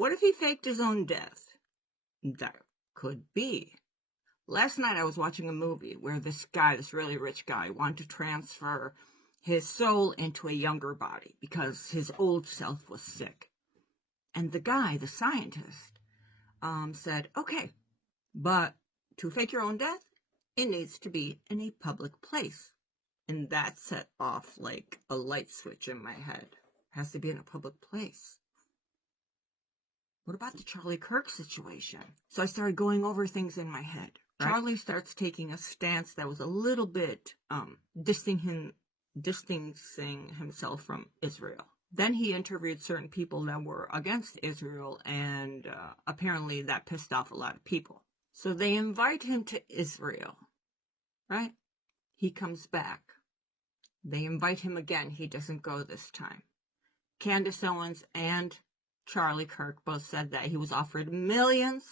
What if he faked his own death? That could be. Last night I was watching a movie where this guy, this really rich guy, wanted to transfer his soul into a younger body because his old self was sick. And the guy, the scientist, said, okay, but to fake your own death, it needs to be in a public place. And that set off like a light switch in my head. It has to be in a public place. What about the Charlie Kirk situation? So I started going over things in my head. Right? Charlie starts taking a stance that was a little bit distancing himself from Israel. Then he interviewed certain people that were against Israel, and apparently that pissed off a lot of people. So they invite him to Israel, right? He comes back. They invite him again. He doesn't go this time. Candace Owens and Charlie Kirk both said that he was offered millions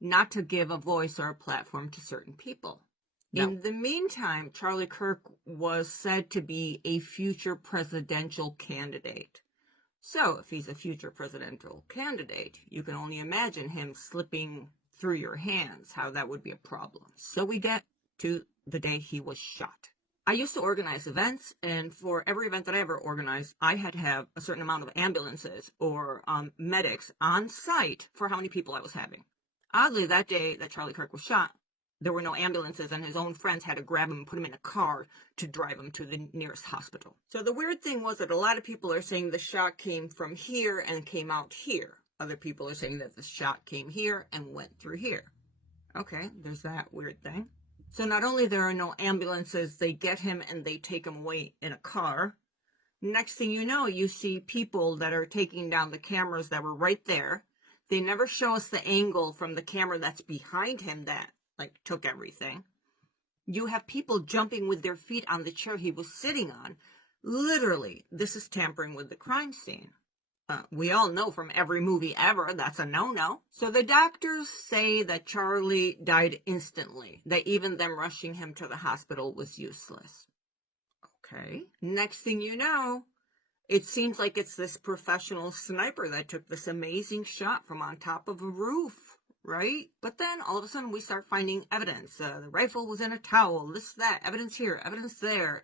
not to give a voice or a platform to certain people. No. In the meantime, Charlie Kirk was said to be a future presidential candidate. So if he's a future presidential candidate, you can only imagine him slipping through your hands, how that would be a problem. So we get to the day he was shot. I used to organize events, and for every event that I ever organized, I had to have a certain amount of ambulances or medics on site for how many people I was having. Oddly, that day that Charlie Kirk was shot, there were no ambulances, and his own friends had to grab him and put him in a car to drive him to the nearest hospital. So the weird thing was that a lot of people are saying the shot came from here and came out here. Other people are saying that the shot came here and went through here. Okay, there's that weird thing. So not only there are no ambulances, they get him and they take him away in a car. Next thing you know, you see people that are taking down the cameras that were right there. They never show us the angle from the camera that's behind him that, like, took everything. You have people jumping with their feet on the chair he was sitting on. Literally, this is tampering with the crime scene. We all know from every movie ever, that's a no-no. So the doctors say that Charlie died instantly, that even them rushing him to the hospital was useless. Okay. Next thing you know, it seems like it's this professional sniper that took this amazing shot from on top of a roof, right? But then all of a sudden we start finding evidence. The rifle was in a towel, this, that, evidence here, evidence there.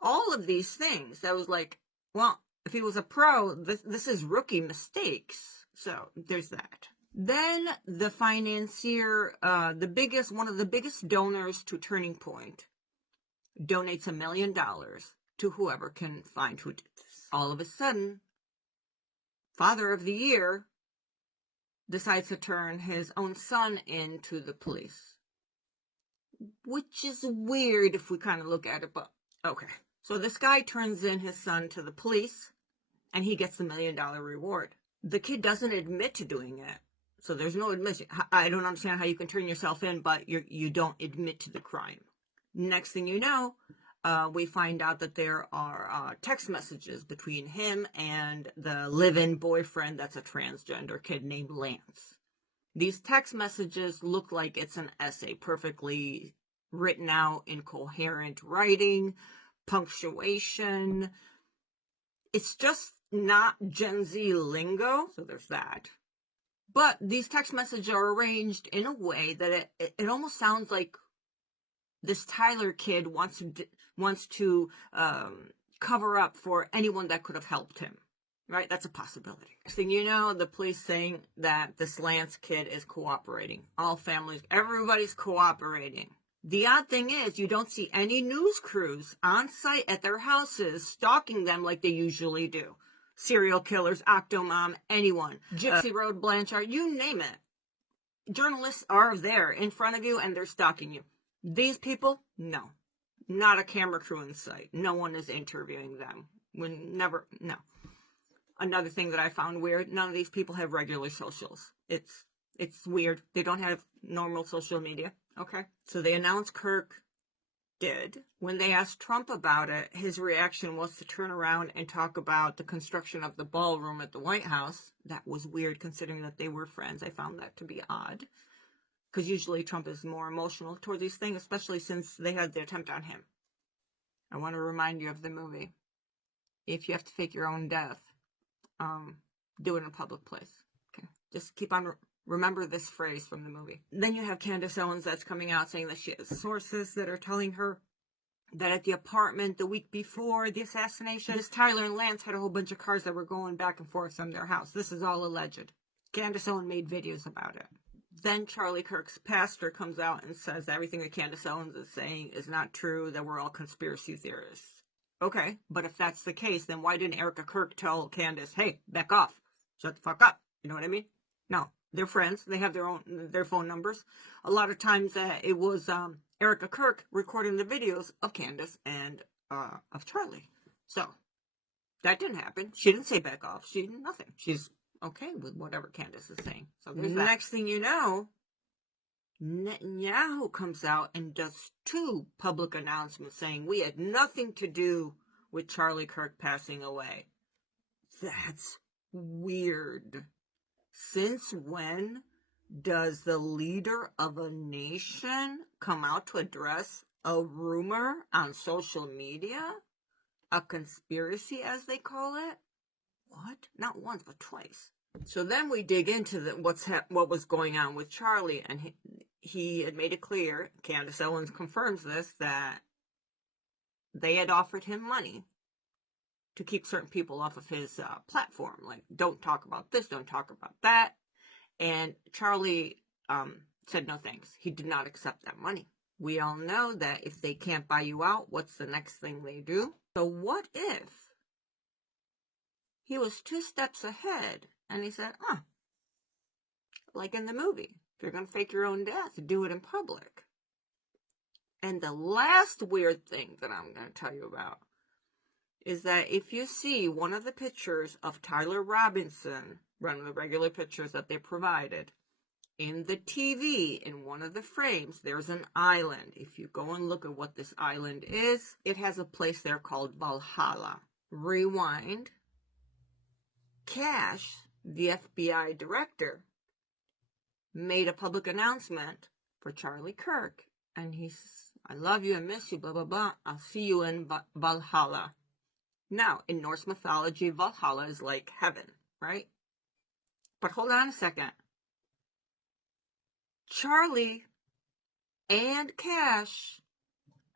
All of these things. That was like, well, if he was a pro, this is rookie mistakes. So there's that. Then the financier, one of the biggest donors to Turning Point, donates $1 million to whoever can find who did this. All of a sudden, Father of the Year decides to turn his own son into the police. Which is weird if we kind of look at it, but okay. So this guy turns in his son to the police, and he gets the $1 million reward. The kid doesn't admit to doing it. So there's no admission. I don't understand how you can turn yourself in, but you don't admit to the crime. Next thing you know, we find out that there are text messages between him and the live-in boyfriend that's a transgender kid named Lance. These text messages look like it's an essay, perfectly written out in coherent writing, punctuation. It's just not Gen Z lingo, so there's that. But these text messages are arranged in a way that it almost sounds like this Tyler kid wants to cover up for anyone that could have helped him, right? That's a possibility. Next thing you know, the police saying that this Lance kid is cooperating. All families, everybody's cooperating. The odd thing is you don't see any news crews on site at their houses stalking them like they usually do. Serial killers, Octomom, anyone. Gypsy Road, Blanchard, you name it. Journalists are there in front of you and they're stalking you. These people, no. Not a camera crew in sight. No one is interviewing them. No. Another thing that I found weird, none of these people have regular socials. It's weird. They don't have normal social media. Okay. So they announced Kirk did. When they asked Trump about it, his reaction was to turn around and talk about the construction of the ballroom at the White House. That was weird considering that they were friends. I found that to be odd. Because usually Trump is more emotional toward these things, especially since they had the attempt on him. I want to remind you of the movie. If you have to fake your own death, do it in a public place. Okay. Just keep on, remember this phrase from the movie. Then you have Candace Owens that's coming out saying that she has sources that are telling her that at the apartment the week before the assassination, this Tyler and Lance had a whole bunch of cars that were going back and forth from their house. This is all alleged. Candace Owens made videos about it. Then Charlie Kirk's pastor comes out and says everything that Candace Owens is saying is not true, that we're all conspiracy theorists. Okay, but if that's the case, then why didn't Erica Kirk tell Candace, hey, back off, shut the fuck up? You know what I mean? No, they're friends. They have their phone numbers. A lot of times it was Erica Kirk recording the videos of Candace and of Charlie. So that didn't happen. She didn't say back off. She did nothing. She's okay with whatever Candace is saying. So there's that. Next thing you know, Netanyahu comes out and does 2 public announcements saying we had nothing to do with Charlie Kirk passing away. That's weird. Since when does the leader of a nation come out to address a rumor on social media? A conspiracy, as they call it? What? Not once, but twice. So then we dig into what was going on with Charlie, and he had made it clear, Candace Owens confirms this, that they had offered him money to keep certain people off of his platform. Like, don't talk about this, don't talk about that. And Charlie said no thanks. He did not accept that money. We all know that if they can't buy you out, what's the next thing they do? So what if he was 2 steps ahead and he said, like in the movie, if you're going to fake your own death, do it in public. And the last weird thing that I'm going to tell you about is that if you see one of the pictures of Tyler Robinson, one of the regular pictures that they provided, in the TV, in one of the frames, there's an island. If you go and look at what this island is, it has a place there called Valhalla. Rewind. Cash, the FBI director, made a public announcement for Charlie Kirk. And he says, I love you and miss you, blah, blah, blah. I'll see you in Valhalla. Now, in Norse mythology, Valhalla is like heaven, right? But hold on a second. Charlie and Cash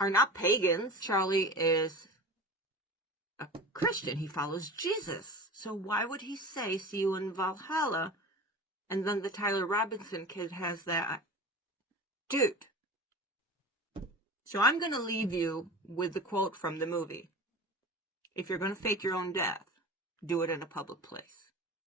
are not pagans. Charlie is a Christian. He follows Jesus. So why would he say, see you in Valhalla? And then the Tyler Robinson kid has that. Dude. So I'm going to leave you with the quote from the movie. If you're going to fake your own death, do it in a public place.